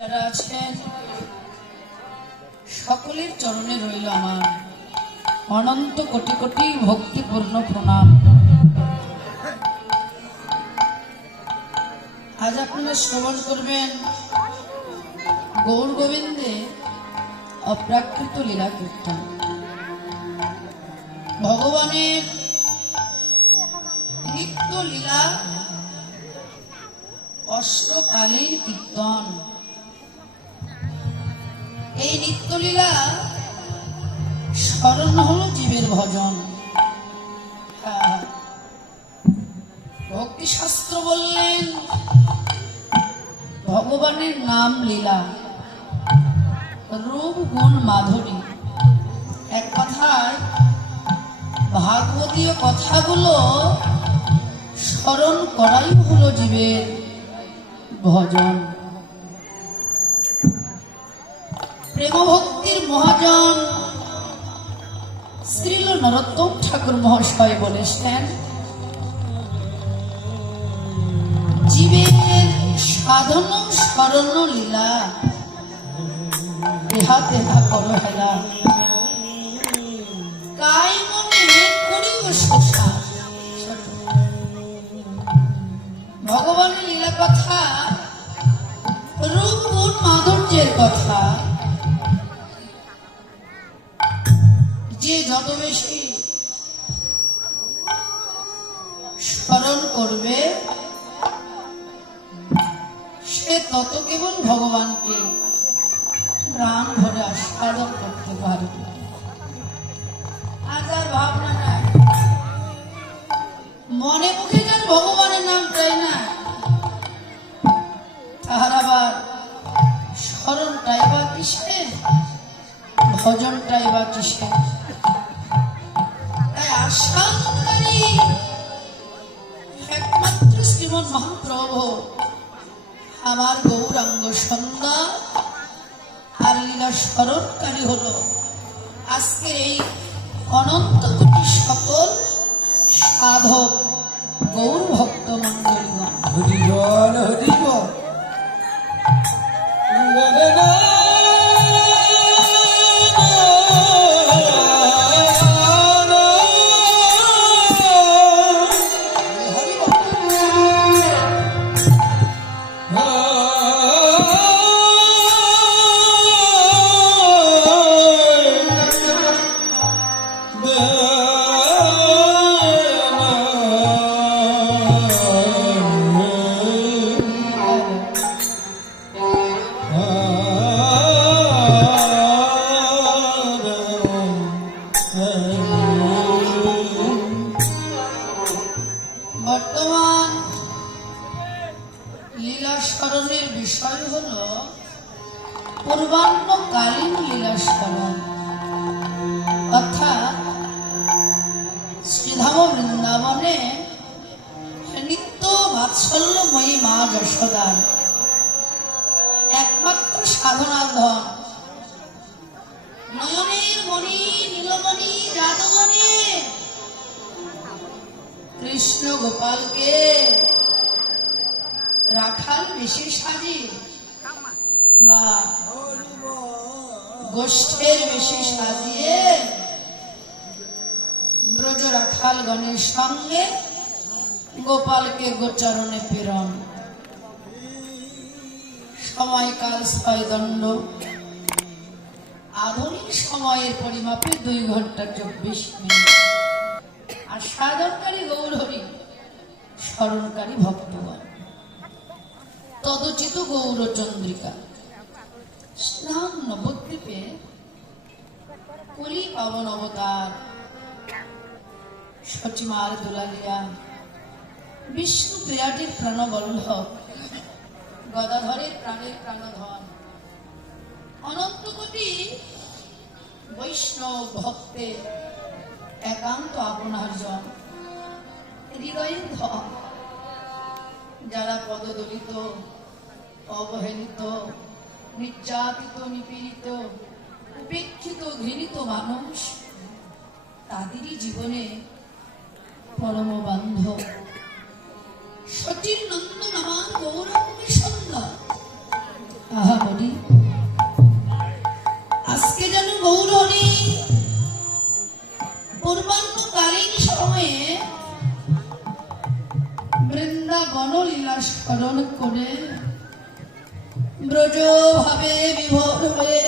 যারা আছেন সকলের চরণে রইল আমার অনন্ত কোটি কোটি ভক্তিপূর্ণ প্রণাম। আজ আপনারা শ্রবণ করবেন গৌর গোবিন্দে অপ্রাকৃত লীলা কীর্তন। ভগবানের নিত্য লীলা অষ্টকালীন কীর্তন। এই নিত্যলীলা স্মরণ হল জীবের ভজন। ভক্তি শাস্ত্র বললেন ভগবানের নাম লীলা, রূপ গুণ মাধুরী। এক কথায় ভাগবতীয় কথাগুলো স্মরণ করাই হলো জীবের ভজন। প্রেম ভক্তির মহাজন শ্রীল নরোত্তম ঠাকুর মহাশয় বলেছেন, জীবের সাধন স্মরণ লীলা, ইহাতে না করো হেলা, কাই মনে করিও শোষা। ভগবানের লীলা কথা, রূপ গুণ মাধুর্যের কথা যে যত বেশি স্মরণ করবে সে তত কেবল ভগবানকে প্রাণ ভরে আস্বাদন করতে পারবে। আর ভাবনা নাই, মনে মুখে যান ভগবানের নাম চাই না, তাহার আবার স্মরণটাই বা কিসের, ভজনটাই বা কিসের। তাই আস্বাদনকারী একমাত্র শ্রীমৎ মহাপ্রভু আমার গৌরাঙ্গ সন্ধ্যা, আর লীলা স্মরণকারী হল আজকের এই অনন্ত কোটি সকল সাধক গৌর ভক্ত মন্ডলীগণ। হরি বল হরি বল। বর্তমান লীলা স্মরণের বিষয় হল পূর্বাহ্নকালীন লীলা স্মরণ, অর্থাৎ শ্রীধাম বৃন্দাবনে নিত্য বাৎসল্যময়ী মা যশোদার একমাত্র সাধনার ধন, নয়নের মণি নীলমণি যাদবনে কৃষ্ণ গোপালকে রাখাল বেশি সাজি বা গোষ্ঠের বেশি সাজিয়ে ব্রজ রাখাল গণের সঙ্গে গোপালকে গোচরণে প্রেরণ। সময়কাল 6 দণ্ড, আধুনিক সময়ের পরিমাপে 2 ঘন্টা 24 মিনিট। আর সাধনকারী গৌর হরি, স্মরণকারী ভক্তগণ, তদচিত গৌরচন্দ্রিকা। স্নান নবদ্বীপে কলি পাবন অবতার সচিমার দুলালিয়া বিষ্ণু বিরাটের প্রাণবল্লভ, গদাধরের প্রাণের প্রাণধন, অনন্ত কোটি বৈষ্ণব ভক্তের একান্ত আপনার জন, হৃদয়ের ধন, যারা পদদলিত, অবহেলিত, নির্যাতিত, নিপীড়িত, উপেক্ষিত, ঘৃণিত মানুষ, তাদেরই জীবনে পরম বান্ধব সচির নন্দন আমার গৌরাঙ্গ সন্ধ্যা আহা বলি, আজকে যেন গৌরহরি পূর্বাহ্নকালীন সময়ে বৃন্দাবন লীলা স্মরণ করে ব্রজ ভাবে বিভোর হয়ে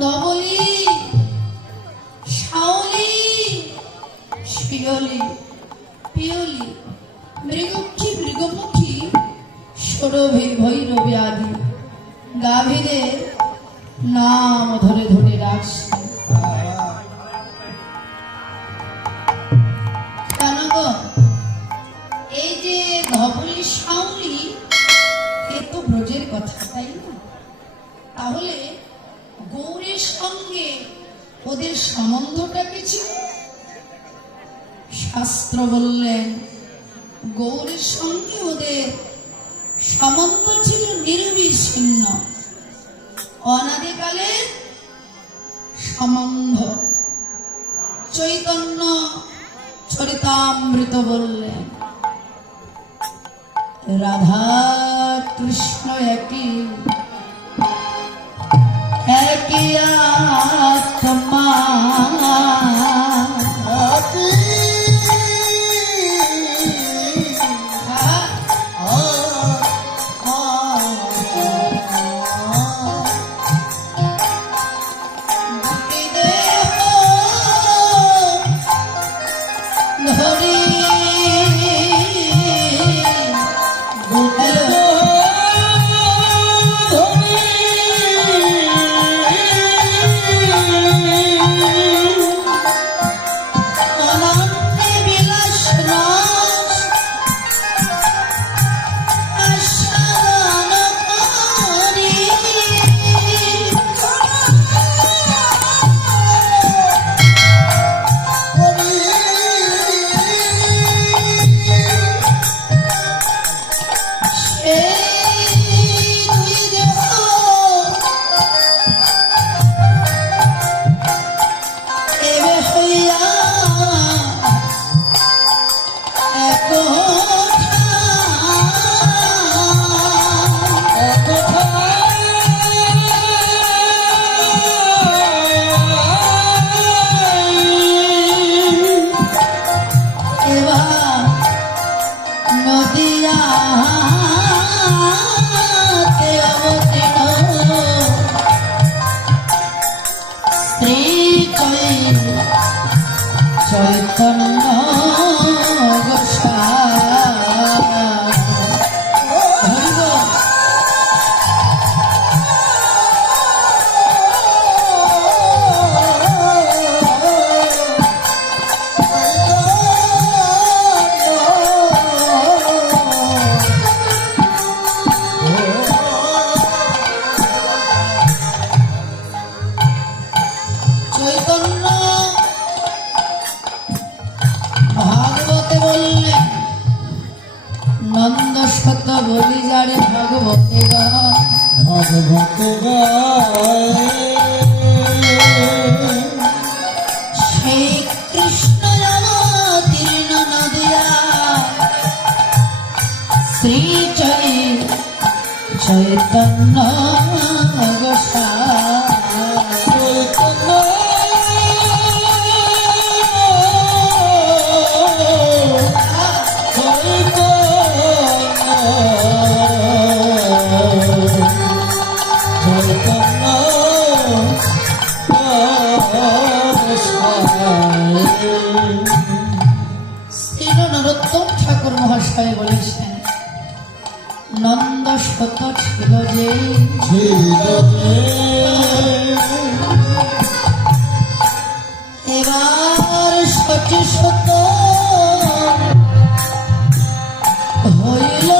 নবলী, শাওলি, শিয়লি, পিয়লি, মৃগমুখী, সরভি, ভৈরবী আদি গাভীদের নাম ধরে ধরে রাখছে। কেন গো? এই যে ধবলি, শাওলি, এ তো ব্রজের কথা, তাই না? তাহলে গৌরীর সঙ্গে ওদের সম্বন্ধটা কি ছিল? শাস্ত্র বললেন গৌরীর সঙ্গে ওদের সম্বন্ধ ছিল নির্বিচ্ছিন্ন, অনাদিকালের সম্বন্ধ। চৈতন্য চরিতামৃত বললেন রাধা কৃষ্ণ একই আত্মা, চৈতন্য গোসাই। চৈতন্য ভাগবতে বললেন নন্দ শত বলি যারে ভাগবতে সেই কৃষ্ণ তীর্ণ নদিয়া শ্রী চৈতন্য গোসাই। নরোত্তম ঠাকুর মহাশয় বলেছেন নন্দ শত ছিল যে এবার শত শত হইল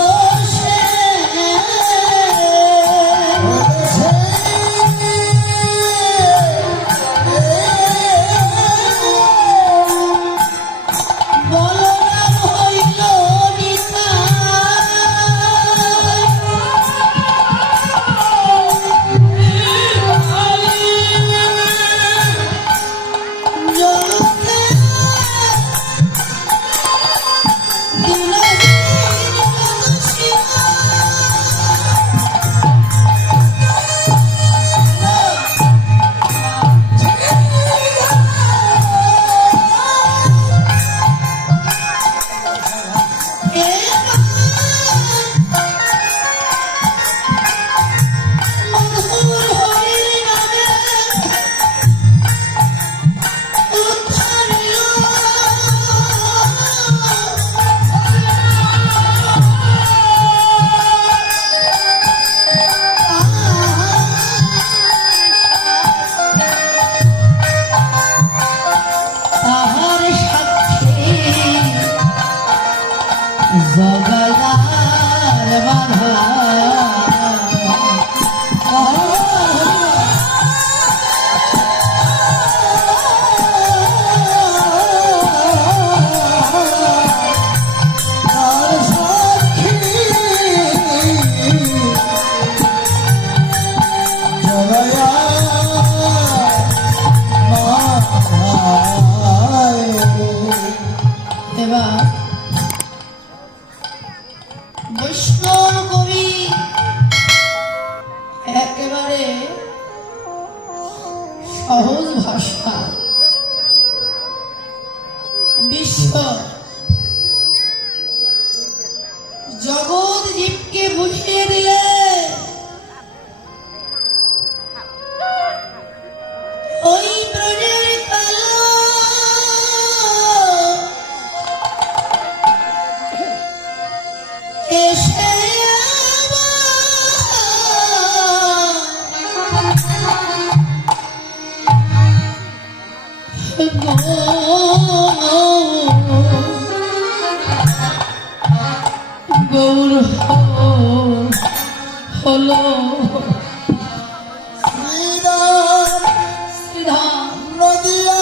গৌর হলো শ্রীরাম শ্রীধাম নদিয়া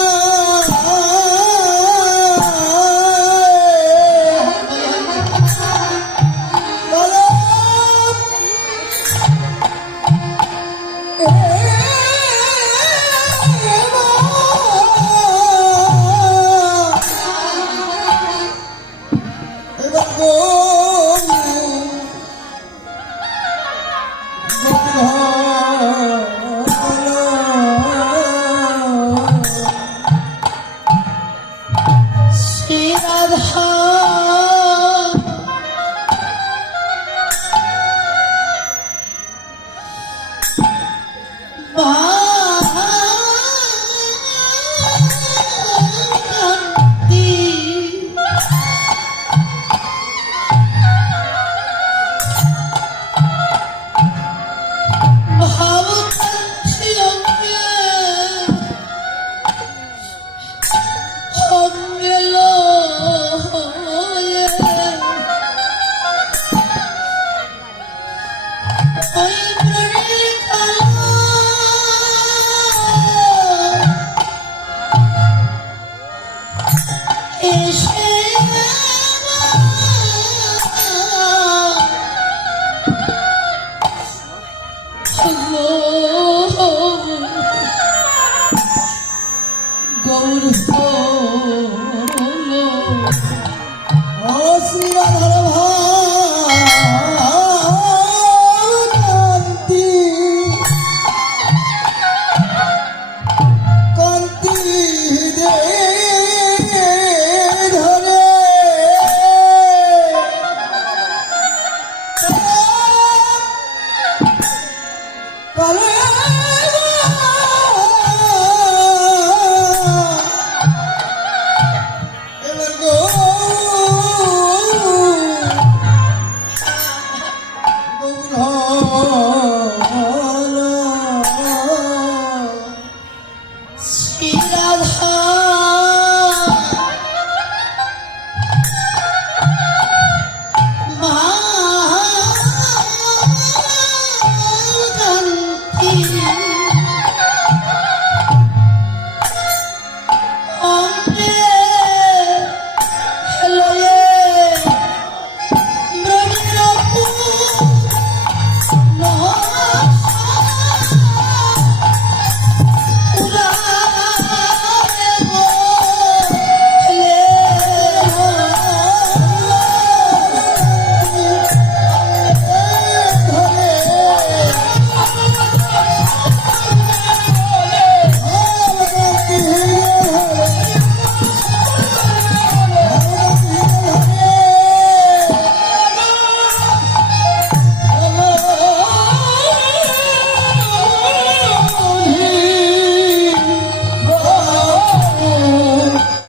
শ্রী রাধা ভান্তি ভাবকান্তি অঙ্গে অঙ্গেল হয়ে ওই প্রাণীর কালা এসে গৌর ও শ্রীরাধার কান্তি কান্তি দে ধরে কালে এবার গৌর